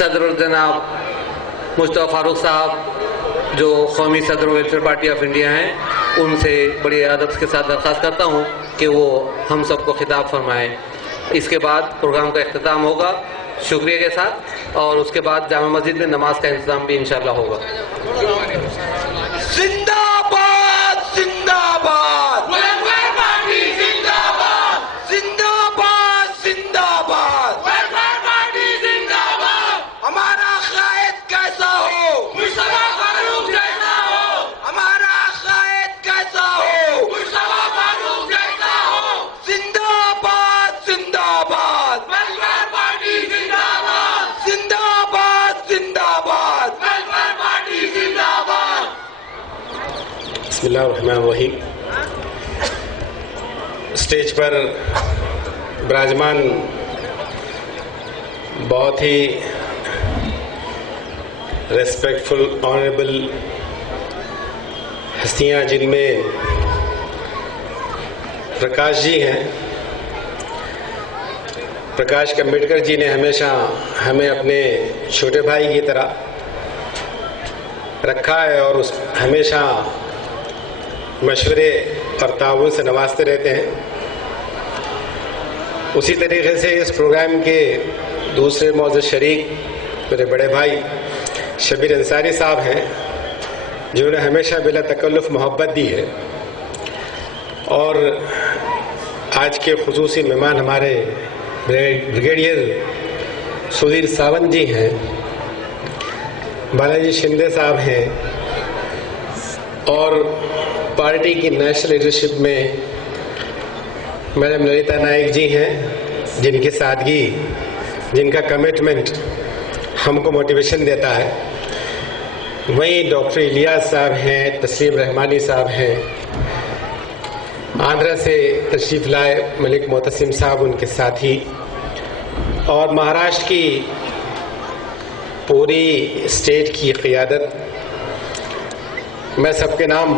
सदर जनाब मुस्तफ़ा फारूक साहब जो कौमी सदर वेलफेयर पार्टी ऑफ इंडिया हैं, उनसे बड़ी अदब के साथ दरख्वास्त करता हूँ कि वो हम सबको खिताब फरमाएँ। इसके बाद प्रोग्राम का अख्ताम होगा शुक्रिया के साथ, और उसके बाद जामा मस्जिद में नमाज का इंतजाम भी इंशाल्लाह होगा। जिंदाबाद जिंदाबाद वेलफेयर पार्टी जिंदाबाद, जिंदाबाद जिंदाबाद वेलफेयर पार्टी जिंदाबाद। हमारा कायद कैसा हो, मुस्तफा फारूक जैसा हो, हमारा कायद कैसा हो, मुस्तफा फारूक जैसा हो। जिंदाबाद जिंदाबाद वेलफेयर पार्टी जिंदाबाद, जिंदाबाद जिंदाबाद। वेलफेयर पार्टी जिंदाबाद। बिस्मिल्लाहिर्रहमानिर्रहीम। स्टेज पर विराजमान बहुत ही रेस्पेक्टफुल ऑनरेबल हस्तियां, जिनमें प्रकाश जी हैं। प्रकाश अम्बेडकर जी ने हमेशा हमें अपने छोटे भाई की तरह रखा है और हमेशा मशवरे और ताउन से नवाजते रहते हैं। उसी तरीके से इस प्रोग्राम के दूसरे मौजूद शरीक मेरे बड़े भाई शबीर अंसारी साहब हैं, जिन्होंने हमेशा बिला तकल्लुफ़ मोहब्बत दी है। और आज के खुसूसी मेहमान हमारे ब्रिगेडियर सुधीर सावंत जी हैं, बालाजी शिंदे साहब हैं, और पार्टी की नेशनल लीडरशिप में मैडम ललिता नायक जी हैं, जिनकी सादगी, जिनका कमिटमेंट हमको मोटिवेशन देता है। वहीं डॉक्टर इलियास साहब हैं, तस्लीम रहमानी साहब हैं, आंध्रा से तशरीफ लाए मलिक मोतसिम साहब उनके साथी, और महाराष्ट्र की पूरी स्टेट की क़ियादत। मैं सबके नाम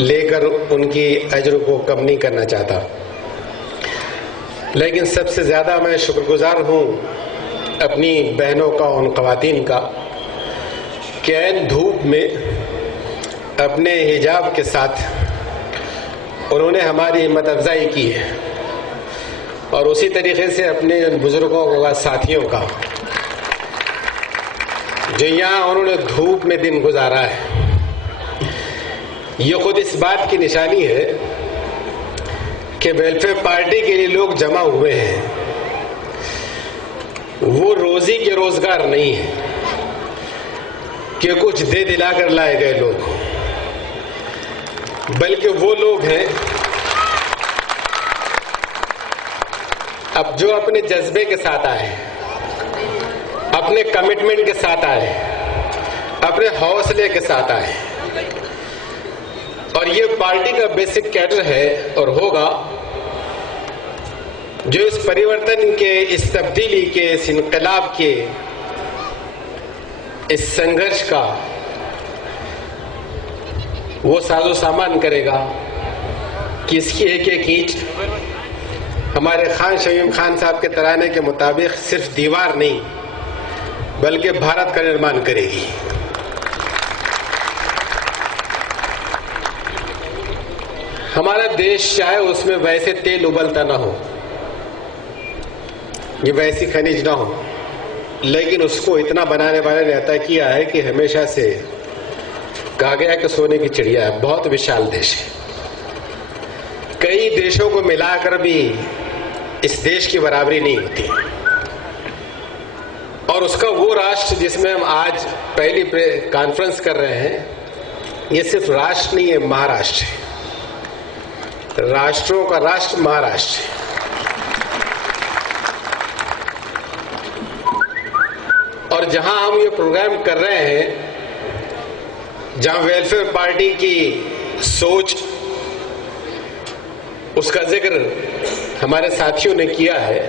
लेकर उनकी अजर को कम नहीं करना चाहता, लेकिन सबसे ज़्यादा मैं शुक्रगुजार हूँ अपनी बहनों का, उन ख़वातीन का, कि ऐन धूप में अपने हिजाब के साथ उन्होंने हमारी हिम्मत अफजाई की है, और उसी तरीके से अपने बुज़ुर्गों का, साथियों का, जो यहाँ उन्होंने धूप में दिन गुजारा है। ये खुद इस बात की निशानी है कि वेलफेयर पार्टी के लिए लोग जमा हुए हैं। वो रोजी के रोजगार नहीं है कि कुछ दे दिलाकर लाए गए लोग, बल्कि वो लोग हैं अब जो अपने जज्बे के साथ आए, अपने कमिटमेंट के साथ आए, अपने हौसले के साथ आए। और ये पार्टी का बेसिक कैडर है और होगा, जो इस परिवर्तन के, इस तब्दीली के, इस इनकलाब के, इस संघर्ष का वो साजो सामान करेगा कि इसकी एक एक ईंट हमारे खान शमीम खान साहब के तराने के मुताबिक सिर्फ दीवार नहीं बल्कि भारत का निर्माण करेगी। हमारा देश चाहे उसमें वैसे तेल उबलता ना हो, ये वैसी खनिज ना हो, लेकिन उसको इतना बनाने वाले ने अता किया है कि हमेशा से कहा गया कि सोने की चिड़िया है। बहुत विशाल देश है, कई देशों को मिलाकर भी इस देश की बराबरी नहीं होती। और उसका वो राष्ट्र जिसमें हम आज पहली कॉन्फ्रेंस कर रहे हैं, ये सिर्फ राष्ट्र नहीं है, महाराष्ट्र है। राष्ट्रों का राष्ट्र महाराष्ट्र है। और जहां हम ये प्रोग्राम कर रहे हैं, जहां वेलफेयर पार्टी की सोच, उसका जिक्र हमारे साथियों ने किया है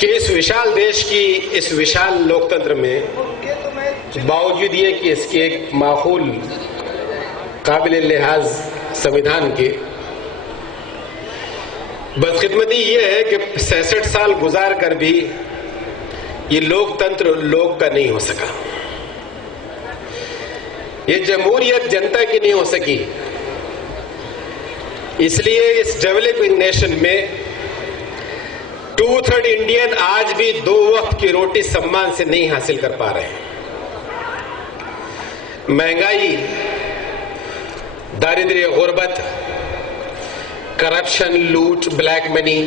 कि इस विशाल देश की, इस विशाल लोकतंत्र में, बावजूद ये कि इसके एक माहौल काबिल लिहाज संविधान के, बदकिस्मती ये है कि 66 साल गुजार कर भी ये लोकतंत्र लोक का नहीं हो सका, ये जमहूरियत जनता की नहीं हो सकी। इसलिए इस डेवलपिंग नेशन में 2/3 इंडियन आज भी 2 वक्त की रोटी सम्मान से नहीं हासिल कर पा रहे हैं। महंगाई, दारिद्र्य, गुर्बत, करप्शन, लूट, ब्लैक मनी,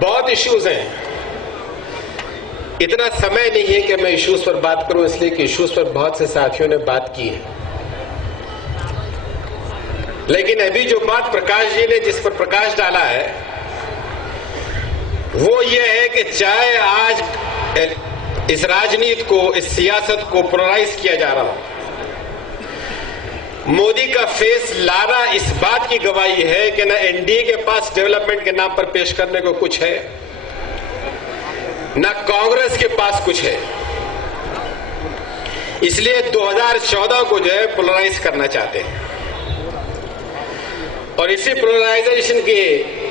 बहुत इश्यूज हैं। इतना समय नहीं है कि मैं इश्यूज पर बात करूं, इसलिए कि इश्यूज पर बहुत से साथियों ने बात की है। लेकिन अभी जो बात प्रकाश जी ने जिस पर प्रकाश डाला है वो ये है कि चाहे आज इस राजनीति को, इस सियासत को पोलराइज किया जा रहा हो, मोदी का फेस लाना इस बात की गवाही है कि ना एनडीए के पास डेवलपमेंट के नाम पर पेश करने को कुछ है, ना कांग्रेस के पास कुछ है। इसलिए 2014 को जो है पोलराइज करना चाहते हैं और इसी पोलराइजेशन के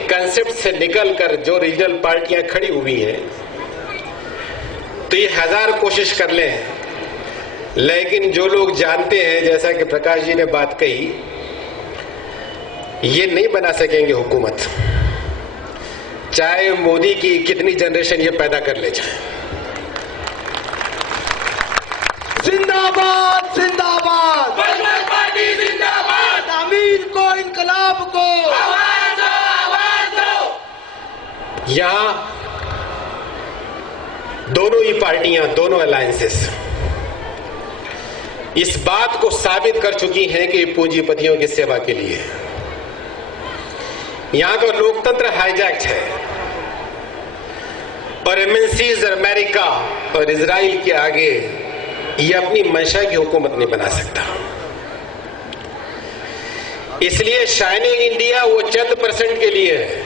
कंसेप्ट से निकलकर जो रीजनल पार्टियां खड़ी हुई हैं, तो ये 1000 कोशिश कर लें, लेकिन जो लोग जानते हैं, जैसा कि प्रकाश जी ने बात कही, ये नहीं बना सकेंगे हुकूमत, चाहे मोदी की कितनी जनरेशन ये पैदा कर ले जाए। जिंदाबाद जिंदाबाद, पीपल्स पार्टी जिंदाबाद, अमीर को, इनकलाब को आवाज दो, आवाज दो। यहां दोनों ही पार्टियां, दोनों अलायंसेस इस बात को साबित कर चुकी हैं कि पूंजीपतियों की सेवा के लिए यहां का लोकतंत्र हाईजैक्ट है और एमएनसीज अमेरिका और इजराइल के आगे ये अपनी मंशा की हुकूमत नहीं बना सकता। इसलिए शाइनिंग इंडिया वो चंद % के लिए है।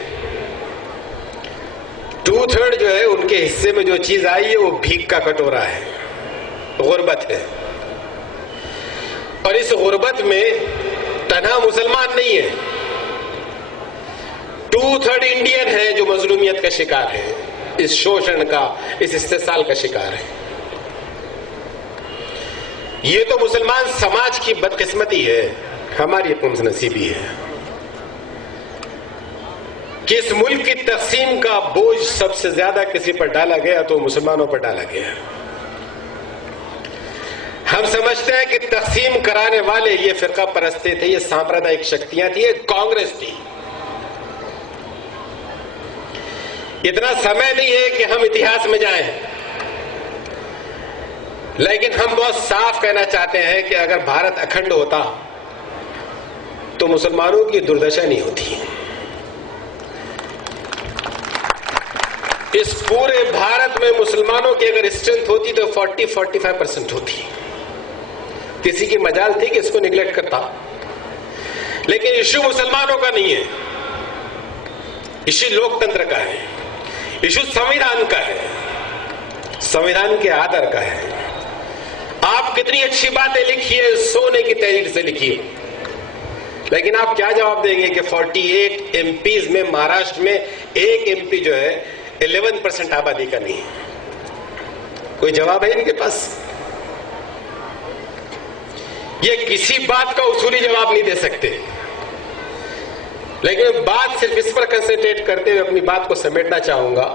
2/3 जो है उनके हिस्से में जो चीज आई है वो भीख का कटोरा है, गुर्बत है। और इस गुर्बत में तन्हा मुसलमान नहीं है, 2/3 इंडियन है जो मजलूमियत का शिकार है, इस शोषण का, इस इस्तेसाल का शिकार है। ये तो मुसलमान समाज की बदकिस्मती है, हमारी खुशनसीबी है कि इस मुल्क की तकसीम का बोझ सबसे ज्यादा किसी पर डाला गया तो मुसलमानों पर डाला गया। हम समझते हैं कि तकसीम कराने वाले ये फिरका परस्ते थे, ये सांप्रदायिक शक्तियां थी, ये कांग्रेस थी। इतना समय नहीं है कि हम इतिहास में जाएं, लेकिन हम बहुत साफ कहना चाहते हैं कि अगर भारत अखंड होता तो मुसलमानों की दुर्दशा नहीं होती। इस पूरे भारत में मुसलमानों की अगर स्ट्रेंथ होती तो 40-45% होती। किसी की मजाल थी कि इसको निगलेक्ट करता, लेकिन इश्यू मुसलमानों का नहीं है, इश्यू लोकतंत्र का है, इश्यू संविधान का है, संविधान के आदर का है। आप कितनी अच्छी बातें लिखिए, सोने की तहरीर से लिखिए, लेकिन आप क्या जवाब देंगे कि 48 एमपीज में महाराष्ट्र में एक एमपी जो है 11% आबादी का नहीं है? कोई जवाब है इनके पास? ये किसी बात का उसूली जवाब नहीं दे सकते, लेकिन बात सिर्फ इस पर कंसंट्रेट करते हुए अपनी बात को समेटना चाहूंगा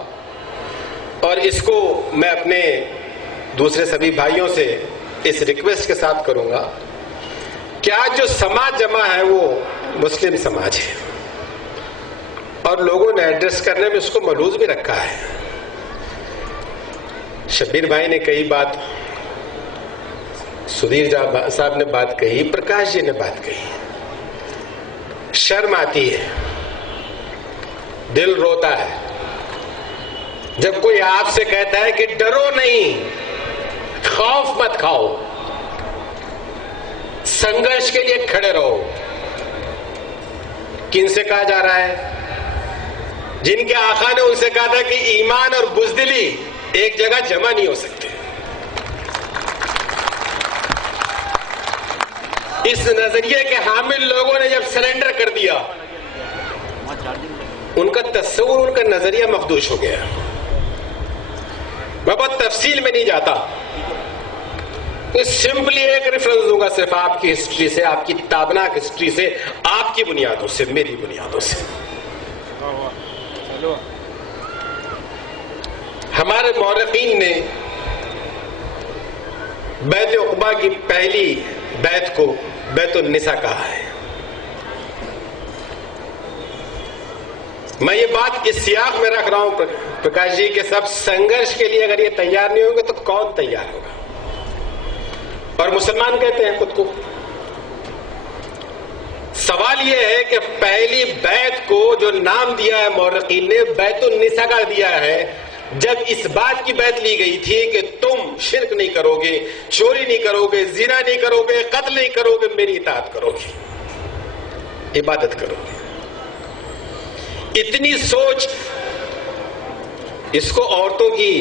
और इसको मैं अपने दूसरे सभी भाइयों से इस रिक्वेस्ट के साथ करूंगा कि आज जो समाज जमा है वो मुस्लिम समाज है और लोगों ने एड्रेस करने में उसको मलूज भी रखा है। शब्बीर भाई ने कई बात, सुधीर साहब ने बात कही, प्रकाश जी ने बात कही। शर्म आती है, दिल रोता है जब कोई आपसे कहता है कि डरो नहीं, खौफ मत खाओ, संघर्ष के लिए खड़े रहो। किनसे कहा जा रहा है? जिनके आका ने उनसे कहा था कि ईमान और बुज़दिली एक जगह जमा नहीं हो सकते। इस नजरिए के हामिल लोगों ने जब सरेंडर कर दिया, उनका तस्वुर, उनका नजरिया मखदूश हो गया। बहुत तफसील में नहीं जाता, सिंपली एक रेफरेंस दूंगा सिर्फ आपकी हिस्ट्री से, आपकी ताबनाक हिस्ट्री से, आपकी बुनियादों से, मेरी बुनियादों से। हमारे मौरखीन ने बैत उक़बा की पहली बैत को बैतुन निसा कहा है। मैं ये बात इस सियाक में रख रहा हूं प्रकाश जी के सब संघर्ष के लिए अगर ये तैयार नहीं होंगे तो कौन तैयार होगा? और मुसलमान कहते हैं खुद को। सवाल यह है कि पहली बैत को जो नाम दिया है मौरखीन ने, बैतुन निसा का दिया है, जब इस बात की बैत ली गई थी कि तुम शिरक नहीं करोगे, चोरी नहीं करोगे, जिना नहीं करोगे, कत्ल नहीं करोगे, मेरी इताअत करोगे, इबादत करोगे। इतनी सोच, इसको औरतों की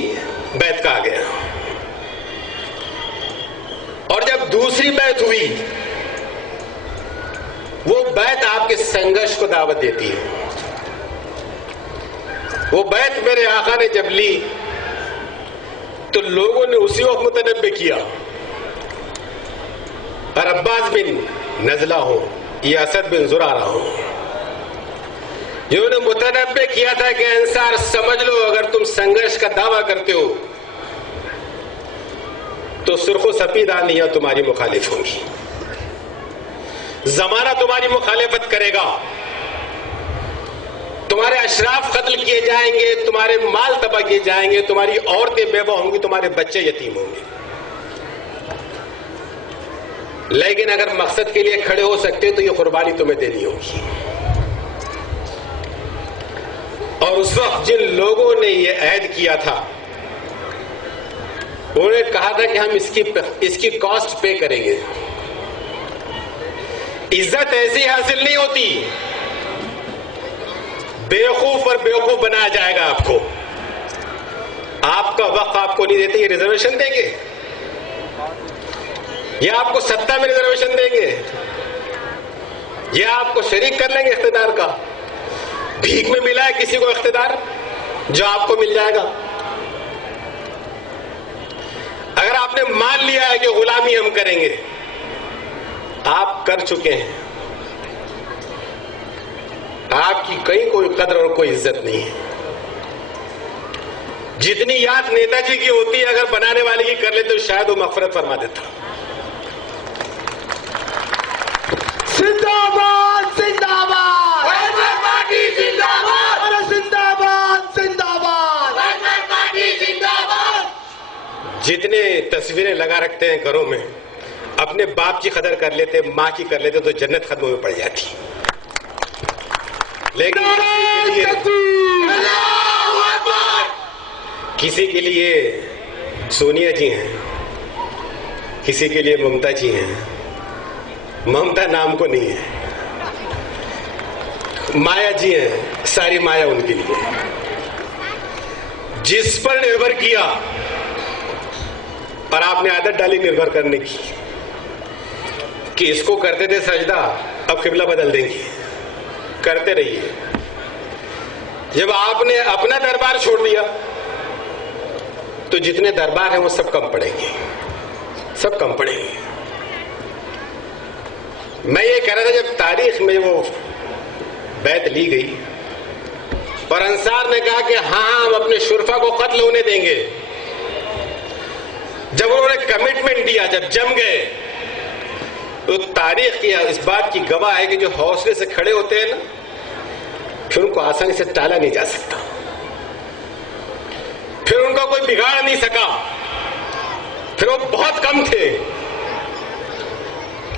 बैत कहा गया। और जब दूसरी बैत हुई, वो बैत आपके संघर्ष को दावत देती है। वो बैत मेरे आका ने जब ली तो लोगों ने उसी वक्त मुतनब्बे किया, और अब्बास बिन नजला हो या असद बिन जुरारा हो, जिन्होंने मुतनब्बे किया था कि अंसार समझ लो, अगर तुम संघर्ष का दावा करते हो तो सुर्खो सफेद आंधियां तुम्हारी मुखालिफ होंगी, जमाना तुम्हारी मुखालिफत करेगा, तुम्हारे अशराफ कत्ल किए जाएंगे, तुम्हारे माल तबाह किए जाएंगे, तुम्हारी औरतें बेवा होंगी, तुम्हारे बच्चे यतीम होंगे। लेकिन अगर मकसद के लिए खड़े हो सकते तो ये कुर्बानी तुम्हें देनी होगी। और उस वक्त जिन लोगों ने ये ऐद किया था, उन्होंने कहा था कि हम इसकी कॉस्ट पे करेंगे। इज्जत ऐसी हासिल नहीं होती, बेवकूफ और बेवकूफ बनाया जाएगा आपको। आपका वक्त आपको नहीं देते, ये रिजर्वेशन देंगे, या आपको सत्ता में रिजर्वेशन देंगे, या आपको शरीक कर लेंगे इख्तिदार का। भीख में मिला है किसी को इख्तिदार जो आपको मिल जाएगा? अगर आपने मान लिया है कि गुलामी हम करेंगे, आप कर चुके हैं, आपकी कहीं कोई कदर और कोई इज्जत नहीं है। जितनी याद नेताजी की होती है, अगर बनाने वाले की कर ले तो शायद वो मगफरत फरमा देता। जिंदाबाद जिंदाबाद, नेशनल पार्टी जिंदाबाद, अरे जिंदाबाद जिंदाबाद, नेशनल पार्टी जिंदाबाद। जितने तस्वीरें लगा रखते हैं घरों में, अपने बाप की कदर कर लेते, माँ की कर लेते तो जन्नत खत्म में पड़ जाती। लेकिन किसी के लिए सोनिया जी हैं, किसी के लिए ममता जी हैं। ममता नाम को नहीं है, माया जी हैं, सारी माया उनके लिए। जिस पर निर्भर किया और आपने आदत डाली निर्भर करने की कि इसको करते थे सजदा, अब किबला बदल देंगे, करते रहिए। जब आपने अपना दरबार छोड़ दिया तो जितने दरबार हैं वो सब कम पड़ेंगे, सब कम पड़ेंगे। मैं ये कह रहा था, जब तारीख में वो बैत ली गई और अंसार ने कहा कि हाँ हम अपने शुरफा को कत्ल होने देंगे, जब उन्होंने कमिटमेंट दिया, जब जम गए, तो तारीख की इस बात की गवाह है कि जो हौसले से खड़े होते हैं ना, फिर उनको आसानी से टाला नहीं जा सकता, फिर उनका कोई बिगाड़ नहीं सका। फिर वो बहुत कम थे,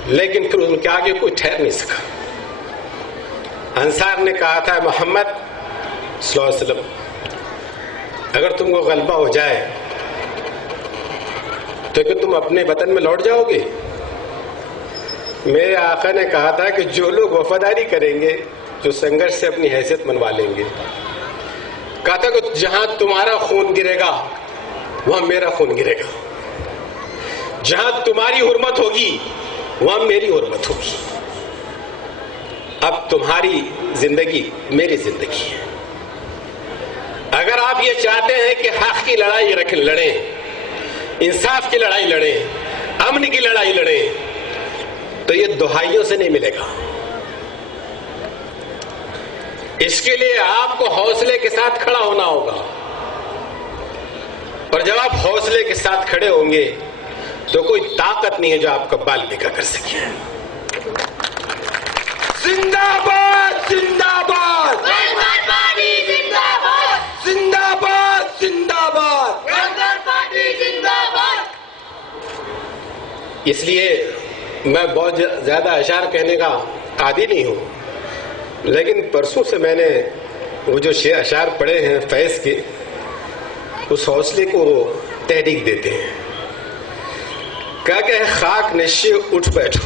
लेकिन फिर उनके आगे कोई ठहर नहीं सका। अंसार ने कहा था, मोहम्मद सल्लल्लाहु अलैहि वसल्लम, अगर तुमको गलबा हो जाए तो क्या तुम अपने वतन में लौट जाओगे? मेरे आका ने कहा था कि जो लोग वफादारी करेंगे, जो संघर्ष से अपनी हैसियत मनवा लेंगे, कहा था कि जहां तुम्हारा खून गिरेगा वहां मेरा खून गिरेगा, जहां तुम्हारी हुर्मत होगी वहां मेरी हुर्मत होगी। अब तुम्हारी जिंदगी मेरी जिंदगी है। अगर आप ये चाहते हैं कि हक की लड़ाई लड़ें, इंसाफ की लड़ाई लड़ें, अमन की लड़ाई लड़ें, तो ये दुहाइयों से नहीं मिलेगा। इसके लिए आपको हौसले के साथ खड़ा होना होगा, और जब आप हौसले के साथ खड़े होंगे तो कोई ताकत नहीं है जो आपका बाल बिका कर सके। जिंदाबाद जिंदाबाद वेलफेयर पार्टी जिंदाबाद, जिंदाबाद जिंदाबाद। वेलफेयर पार्टी जिंदाबाद। इसलिए मैं बहुत ज्यादा अशार कहने का आदी नहीं हूं, लेकिन परसों से मैंने वो जो अशार पढ़े हैं फैज के, उस हौसले को तहरीक देते हैं। क्या कहे, खाक नशी उठ बैठो,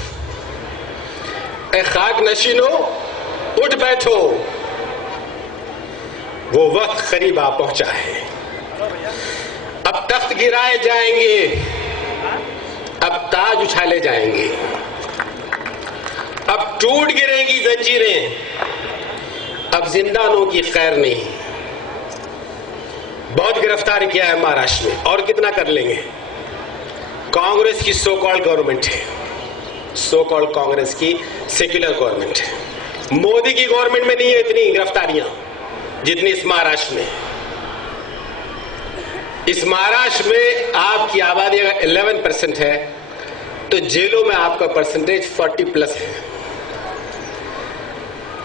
ए खाक नशीनो उठ बैठो, वो वक्त करीब आ पहुंचा है। अब तख्त गिराए जाएंगे, अब ताज उछाले जाएंगे, अब टूट गिरेंगी जंजीरें, अब जिंदानों की खैर नहीं। बहुत गिरफ्तार किया है महाराष्ट्र में, और कितना कर लेंगे। कांग्रेस की सो कॉल्ड गवर्नमेंट है, सो कॉल्ड कांग्रेस की सेक्युलर गवर्नमेंट है। मोदी की गवर्नमेंट में नहीं है इतनी गिरफ्तारियां जितनी इस महाराष्ट्र में। इस महाराष्ट्र में आपकी आबादी अगर 11% है तो जेलों में आपका परसेंटेज 40+ है।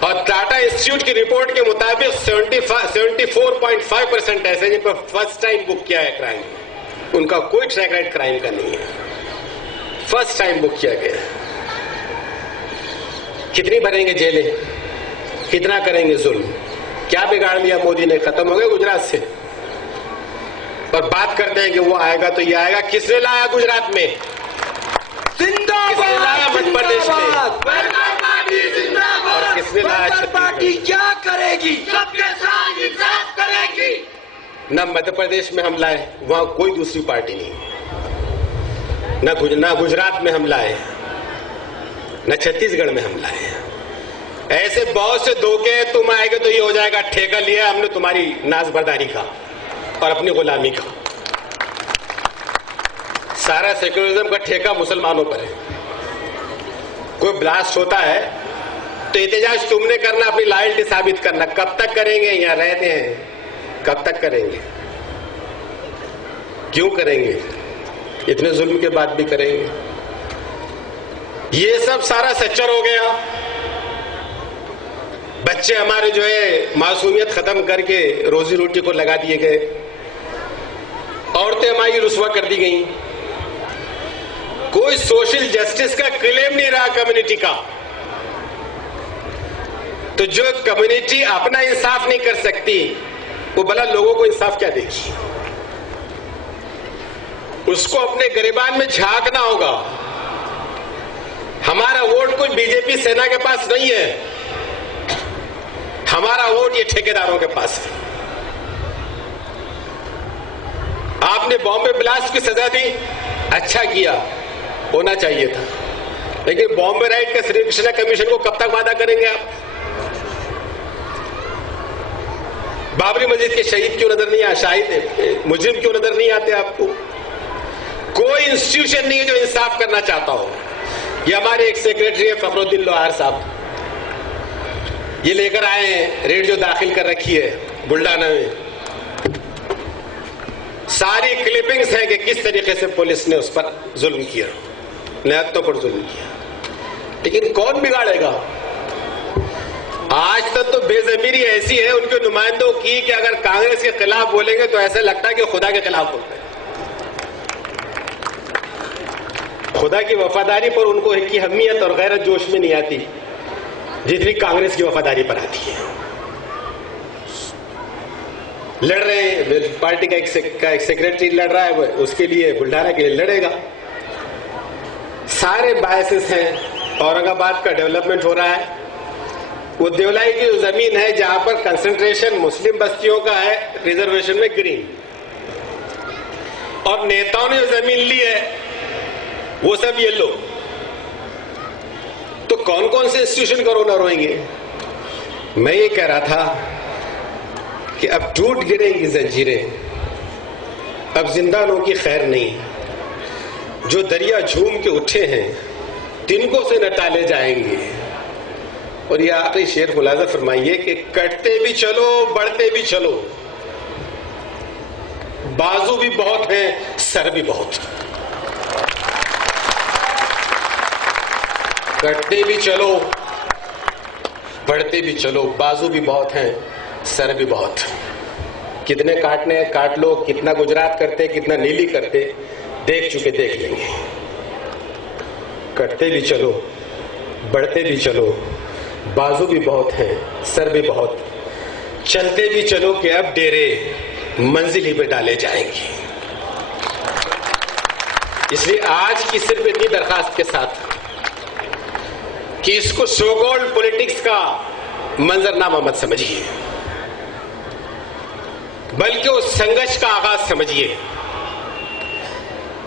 और टाटा इंस्टीट्यूट की रिपोर्ट के मुताबिक 74.5% ऐसे जिन पर फर्स्ट टाइम बुक किया है क्राइम, उनका कोई ट्रैक रेकॉर्ड क्राइम का नहीं है, फर्स्ट टाइम बुक किया गया। कितनी भरेंगे जेलें, कितना करेंगे जुल्म, क्या बिगाड़ लिया मोदी ने, खत्म हो गया गुजरात से। और बात करते हैं कि वो आएगा तो ये आएगा, किसने लाया गुजरात में, किसने लाया मध्य प्रदेश में, वेलफेयर पार्टी जिंदाबाद। और किसने लाया वेलफेयर पार्टी छत्तीसगढ़। क्या करेगी, सबके साथ इंसाफ करेगी। न मध्य प्रदेश में हम लाए, वहां कोई दूसरी पार्टी नहीं, न गुजरात में हम लाए, न छत्तीसगढ़ में हम लाए। ऐसे बहुत से धोखे हैं, तुम आएंगे तो ये हो जाएगा ठेका लिया हमने तुम्हारी नाजबरदारी का और अपनी गुलामी का। सारा सेक्युलरिज्म का ठेका मुसलमानों पर है। कोई ब्लास्ट होता है तो एहतजाज तुमने करना, अपनी लॉयल्टी साबित करना। कब तक करेंगे, यहाँ रहते हैं, कब तक करेंगे, क्यों करेंगे, इतने जुल्म के बाद भी करेंगे। ये सब सारा सच्चर हो गया। बच्चे हमारे जो है मासूमियत खत्म करके रोजी रोटी को लगा दिए गए, औरतें हमारी रुस्वा कर दी गई। कोई सोशल जस्टिस का क्लेम नहीं रहा कम्युनिटी का। तो जो कम्युनिटी अपना इंसाफ नहीं कर सकती, वो भला लोगों को इंसाफ क्या देगी। उसको अपने गिरबान में झांकना होगा। हमारा वोट कोई बीजेपी सेना के पास नहीं है, हमारा वोट ये ठेकेदारों के पास है। आपने बॉम्बे ब्लास्ट की सजा दी, अच्छा किया, होना चाहिए था, लेकिन बॉम्बे राइट का श्री कृष्णा कमीशन को कब तक वादा करेंगे आप। बाबरी मस्जिद के शहीद क्यों नजर नहीं आए, शाहिद मुजरिम क्यों नजर नहीं आते आपको। कोई इंस्टीट्यूशन नहीं है जो इंसाफ करना चाहता हो। ये हमारे एक सेक्रेटरी है फखरुद्दीन लोहार साहब, ये लेकर आए हैं रेड जो दाखिल कर रखी है बुल्डाना में। सारी क्लिपिंग्स हैं कि किस तरीके से पुलिस ने उस पर जुल्म किया, निहत्तों पर जुल्म किया। लेकिन कौन बिगाड़ेगा। आज तक तो बेजमीरी ऐसी है उनके नुमाइंदों की कि अगर कांग्रेस के खिलाफ बोलेंगे तो ऐसा लगता है कि खुदा के खिलाफ बोलते हैं। खुदा की वफादारी पर उनको इनकी अहमियत और गैरत जोश में नहीं आती जितनी कांग्रेस की वफादारी पर आती है। लड़ रहे हैं, पार्टी का एक सेक्रेटरी लड़ रहा है, उसके लिए बुल्ढाना के लिए लड़ेगा। सारे बायसेस हैं। औरंगाबाद का डेवलपमेंट हो रहा है, वो देवलाई की जो जमीन है जहां पर कंसंट्रेशन मुस्लिम बस्तियों का है, रिजर्वेशन में ग्रीन, और नेताओं ने जो जमीन ली है वो सब येलो। तो कौन कौन से इंस्टीट्यूशन कोरोना रोएंगे। मैं ये कह रहा था कि अब टूट गिरेंगी जंजीरें, अब जिंदानों की खैर नहीं, जो दरिया झूम के उठे हैं तिनको से न टाले जाएंगे। और ये आखिरी शेर मुलाजा फरमाइए कि कटते भी चलो बढ़ते भी चलो, बाजू भी बहुत हैं सर भी बहुत। कटते भी चलो बढ़ते भी चलो, बाजू भी बहुत हैं सर भी बहुत। कितने काटने हैं काट लो, कितना गुजरात करते कितना नीली करते देख चुके देख लेंगे। कटते भी चलो बढ़ते भी चलो, बाजू भी बहुत हैं सर भी बहुत। चलते भी चलो कि अब डेरे मंजिल ही पे डाले जाएंगे। इसलिए आज की सिर्फ इतनी दरखास्त के साथ कि इसको सोकॉल्ड पॉलिटिक्स का मंजरनामा मत समझिए, बल्कि उस संघर्ष का आगाज समझिए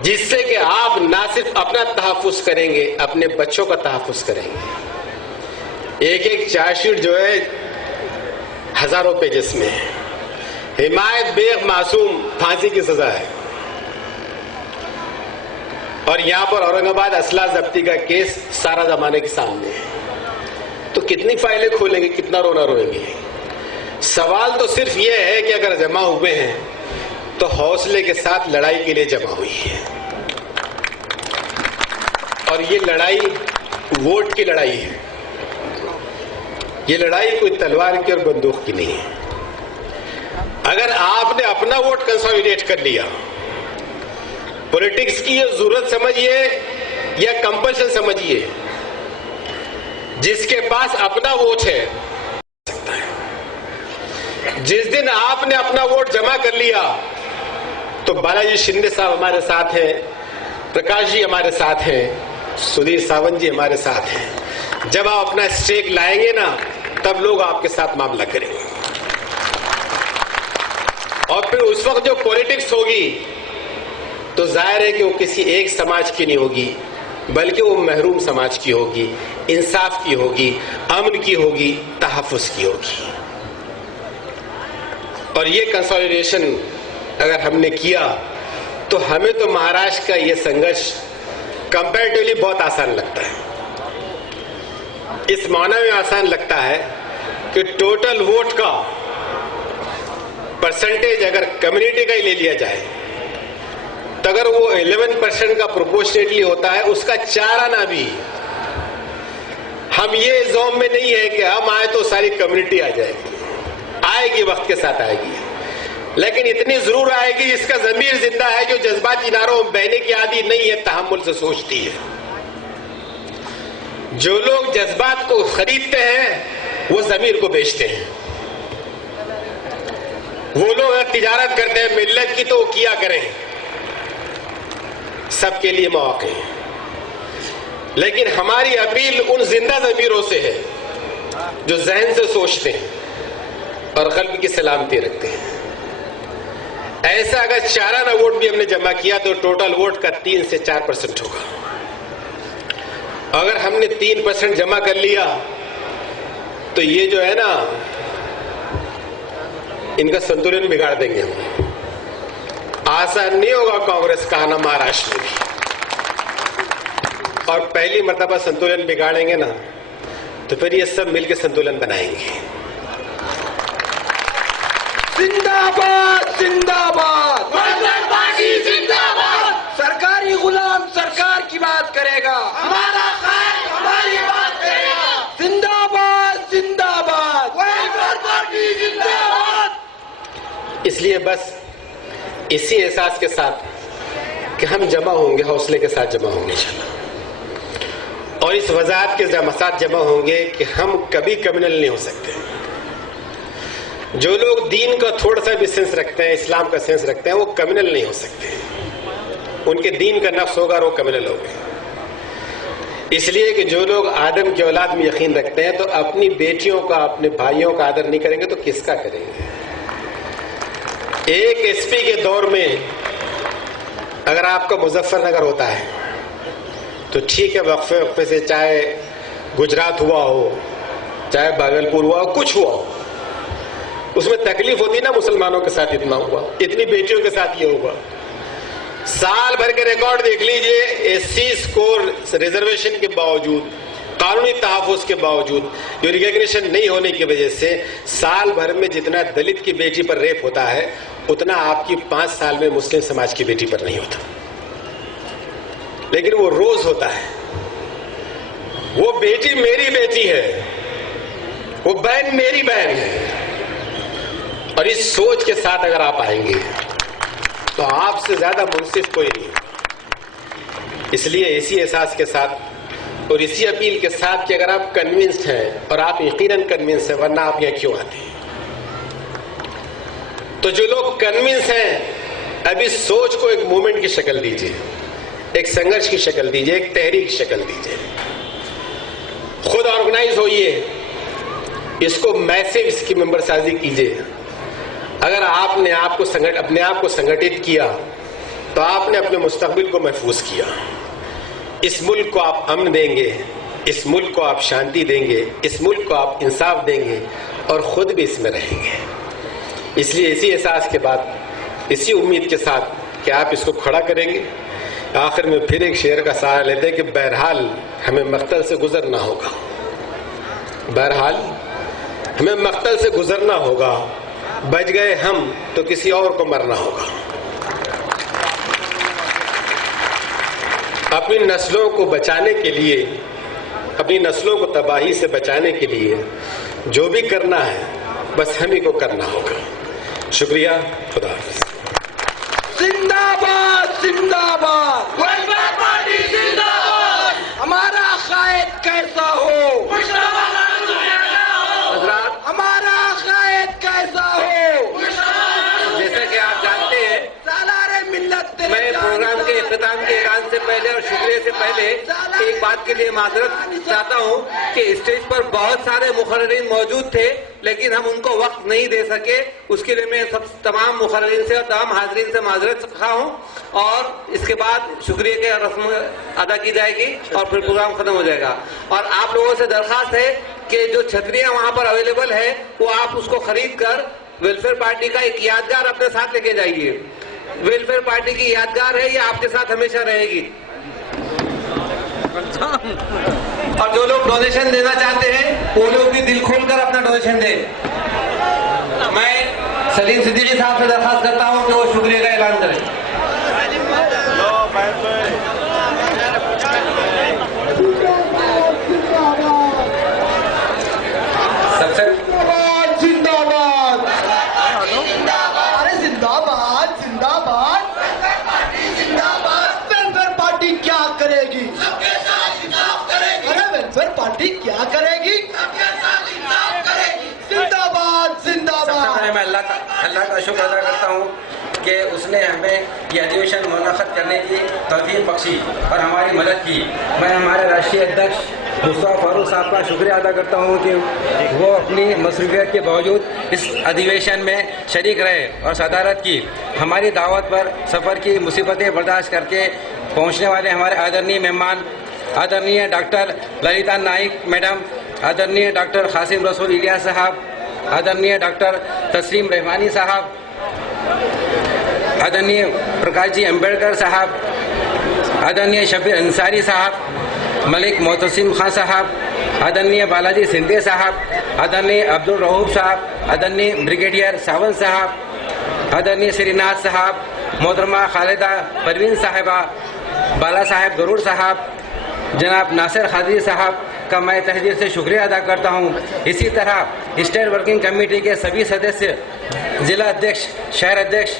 जिससे कि आप ना सिर्फ अपना तहफ्फुज करेंगे, अपने बच्चों का तहफ्फुज करेंगे। एक एक चार्जशीट जो है हजारों पेजेस में है। हिमायत बेग मासूम फांसी की सजा है, और यहां पर औरंगाबाद असला जब्ती का केस सारा जमाने के सामने है। तो कितनी फाइलें खोलेंगे, कितना रोना रोएंगे। सवाल तो सिर्फ यह है कि अगर जमा हुए हैं तो हौसले के साथ लड़ाई के लिए जमा हुई है, और ये लड़ाई वोट की लड़ाई है। ये लड़ाई कोई तलवार की और बंदूक की नहीं है। अगर आपने अपना वोट कंसोलिडेट कर लिया, पॉलिटिक्स की ये जरूरत समझिए या कंपल्शन समझिए, जिसके पास अपना वोट है जिस दिन आपने अपना वोट जमा कर लिया तो बालाजी शिंदे साहब हमारे साथ हैं, प्रकाश जी हमारे साथ हैं, सुधीर सावंत जी हमारे साथ हैं। जब आप अपना स्टेक लाएंगे ना, तब लोग आपके साथ मामला करेंगे। और फिर उस वक्त जो पॉलिटिक्स होगी तो जाहिर है कि वो किसी एक समाज की नहीं होगी, बल्कि वो महरूम समाज की होगी, इंसाफ की होगी, अमन की होगी, तहफ्फुज की होगी। और ये कंसोलिडेशन अगर हमने किया तो हमें तो महाराष्ट्र का ये संघर्ष कंपैरेटिवली बहुत आसान लगता है। इस मायने में आसान लगता है कि टोटल वोट का परसेंटेज अगर कम्युनिटी का ही ले लिया जाए तो अगर वो 11% का प्रोपोर्शनेटली होता है, उसका 4 आना भी हम ये जोन में नहीं है कि हम आए तो सारी कम्युनिटी आ जाएगी। आएगी, वक्त के साथ आएगी, लेकिन इतनी जरूर आएगी जिसका जमीर जिंदा है, जो जज्बात किनारों बहने की आदि नहीं है, तहम्मुल से सोचती है। जो लोग जज्बात को खरीदते हैं वो जमीर को बेचते हैं। वो लोग अगर तिजारत करते हैं मिल्लत की तो वो किया करें, सबके लिए मौके हैं। लेकिन हमारी अपील उन जिंदा जमीरों से है जो जहन से सोचते हैं और कल्ब की सलामती रखते हैं। ऐसा अगर 4 आना वोट भी हमने जमा किया तो टोटल वोट का 3 से 4% होगा। अगर हमने 3% जमा कर लिया तो ये जो है ना, इनका संतुलन बिगाड़ देंगे हम। आसान नहीं होगा कांग्रेस का आना महाराष्ट्र में भी, और पहली मर्तबा संतुलन बिगाड़ेंगे ना तो फिर ये सब मिलकर संतुलन बनाएंगे। जिंदाबाद जिंदाबाद, वर्कर पार्टी जिंदाबाद। सरकारी गुलाम सरकार की बात करेगा, हमारा खैर हमारी बात करेगा। जिंदाबाद जिंदाबाद, वर्कर पार्टी जिंदाबाद। इसलिए बस इसी एहसास के साथ कि हम जमा होंगे, हौसले के साथ जमा होंगे इंशाल्लाह, और इस वजाहत के साथ जमा होंगे कि हम कभी कम्युनल नहीं हो सकते। जो लोग दीन का थोड़ा सा भी सेंस रखते हैं, इस्लाम का सेंस रखते हैं, वो कम्युनल नहीं हो सकते। उनके दीन का नफ्स होगा और वो कम्युनल होंगे। इसलिए कि जो लोग आदम की औलाद में यकीन रखते हैं तो अपनी बेटियों का, अपने भाइयों का आदर नहीं करेंगे तो किसका करेंगे। एक एसपी के दौर में अगर आपका मुजफ्फरनगर होता है तो ठीक है, वक्फे वक्फे से चाहे गुजरात हुआ हो, चाहे भागलपुर हुआ हो, कुछ हुआ हो, उसमें तकलीफ होती ना, मुसलमानों के साथ इतना हुआ, इतनी बेटियों के साथ ये हुआ। साल भर के रिकॉर्ड देख लीजिए, एससी स्कोर रिजर्वेशन के बावजूद, कानूनी तहफ़्फ़ुज़ के बावजूद, जो रिकॉग्निशन नहीं होने की वजह से साल भर में जितना दलित की बेटी पर रेप होता है उतना आपकी 5 साल में मुस्लिम समाज की बेटी पर नहीं होता। लेकिन वो रोज होता है। वो बेटी मेरी बेटी है, वो बहन मेरी बहन है। और इस सोच के साथ अगर आप आएंगे तो आपसे ज्यादा मुनसिफ कोई नहीं। इसलिए इसी एहसास के साथ और इसी अपील के साथ कि अगर आप कन्विंस्ड हैं, और आप यकीनन कन्विंस हैं, वरना आप यहां क्यों आते हैं, तो जो लोग कन्विंस हैं अब इस सोच को एक मूवमेंट की शक्ल दीजिए, एक संघर्ष की शक्ल दीजिए, एक तहरीक की शक्ल दीजिए। खुद ऑर्गेनाइज होइए, इसको मैसिव इसकी मेंबर साजी कीजिए। अगर आपने अपने आप को संगठित किया तो आपने अपने मुस्तकबिल को महफूज किया। इस मुल्क को आप अमन देंगे, इस मुल्क को आप शांति देंगे, इस मुल्क को आप इंसाफ देंगे और खुद भी इसमें रहेंगे। इसलिए इसी एहसास के बाद, इसी उम्मीद के साथ कि आप इसको खड़ा करेंगे, आखिर में फिर एक शेर का सहारा लेते हैं कि बहरहाल हमें मख्तल से गुजरना होगा, बहरहाल हमें मख्तल से गुजरना होगा, बच गए हम तो किसी और को मरना होगा। अपनी नस्लों को बचाने के लिए, अपनी नस्लों को तबाही से बचाने के लिए जो भी करना है बस हम ही को करना होगा। शुक्रिया, खुदा हाफिज़। जिंदाबाद जिंदाबाद, वेलफेयर पार्टी जिंदाबाद। हमारा कायद कैसा हो, मुश्तबा खान हजरात, हमारा कायद कैसा हो, जैसा कि आप जानते हैं, सालारे मिल्लत तेरे मैं प्रोग्राम के इख्तिताम के ऐलान से पहले और शुक्रिया से पहले एक बात के लिए माजरत चाहता हूं कि स्टेज पर बहुत सारे मुखर्रिरीन मौजूद थे, लेकिन हम उनको वक्त नहीं दे सके। उसके लिए मैं तमाम मुखर्रिरीन से और तमाम हाजरीन से माजरत चाहता हूं और इसके बाद शुक्रिया की रस्म अदा की जाएगी और फिर प्रोग्राम खत्म हो जाएगा। और आप लोगों से दरखास्त है कि जो छतरियां वहां पर अवेलेबल है वो आप उसको खरीद कर वेलफेयर पार्टी का एक यादगार अपने साथ लेके जाइए। वेलफेयर पार्टी की यादगार है, ये आपके साथ हमेशा रहेगी। और जो लोग डोनेशन देना चाहते हैं वो लोग भी दिल खोलकर अपना डोनेशन दें। मैं सलीम सिद्दीकी साहब से दरखास्त करता हूं कि वो शुक्रिया का ऐलान करें। सबसे जिंदाबाद, अरे जिंदाबाद जिंदाबाद, वेलफेयर पार्टी क्या करेगी, सबके साथ इंसाफ करेगी, अरे वेलफेयर पार्टी क्या करेगी, सबके साथ इंसाफ करेगी। जिंदाबाद सबसे जिंदाबाद। पहले मैं अल्लाह का शुक्र अदा करता हूँ कि उसने हमें ये अधिवेशन मुनअक़द करने की तौफ़ीक़ बख्शी और हमारी मदद की। मैं हमारे राष्ट्रीय अध्यक्ष मुस्तफ़ा फारूक साहब का शुक्रिया अदा करता हूँ कि वो अपनी मसरूफ़ियत के बावजूद इस अधिवेशन में शरीक रहे और सदारत की। हमारी दावत पर सफ़र की मुसीबतें बर्दाश्त करके पहुँचने वाले हमारे आदरणीय मेहमान, आदरणीय डॉक्टर ललिता नाइक मैडम, आदरणीय डॉक्टर कासिम रसूल इलियास साहब, आदरणीय डॉक्टर तस्लीम रहमानी साहब, आदरणीय प्रकाश जी अम्बेडकर साहब, आदरणीय शबीर अंसारी साहब, मलिक मोहतसिम खान साहब, आदरणीय बालाजी सिंधे साहब, आदरणीय अब्दुल रऊफ साहब, आदरणीय ब्रिगेडियर सावंत साहब, आदरणीय श्रीनाथ साहब, मोहतरमा खालिदा परवीन साहिबा, बाला साहेब गरुड़ साहब, जनाब नासिर खादरी साहब का मैं तहे दिल से शुक्रिया अदा करता हूँ। इसी तरह स्टेट वर्किंग कमेटी के सभी सदस्य, जिला अध्यक्ष, शहर अध्यक्ष,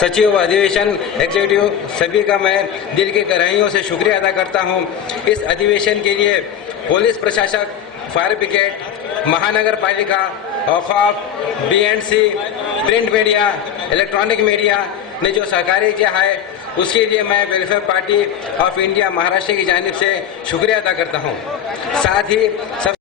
सचिव, अधिवेशन एग्जीक्यूटिव, सभी का मैं दिल की गहराइयों से शुक्रिया अदा करता हूँ। इस अधिवेशन के लिए पुलिस प्रशासक, फायर ब्रिगेड, महानगर पालिका, औक़ाफ़, BNC, print media, electronic media ने जो सहकार्य किया है उसके लिए मैं welfare party of India Maharashtra की जानिब से शुक्रिया अदा करता हूँ। साथ ही सब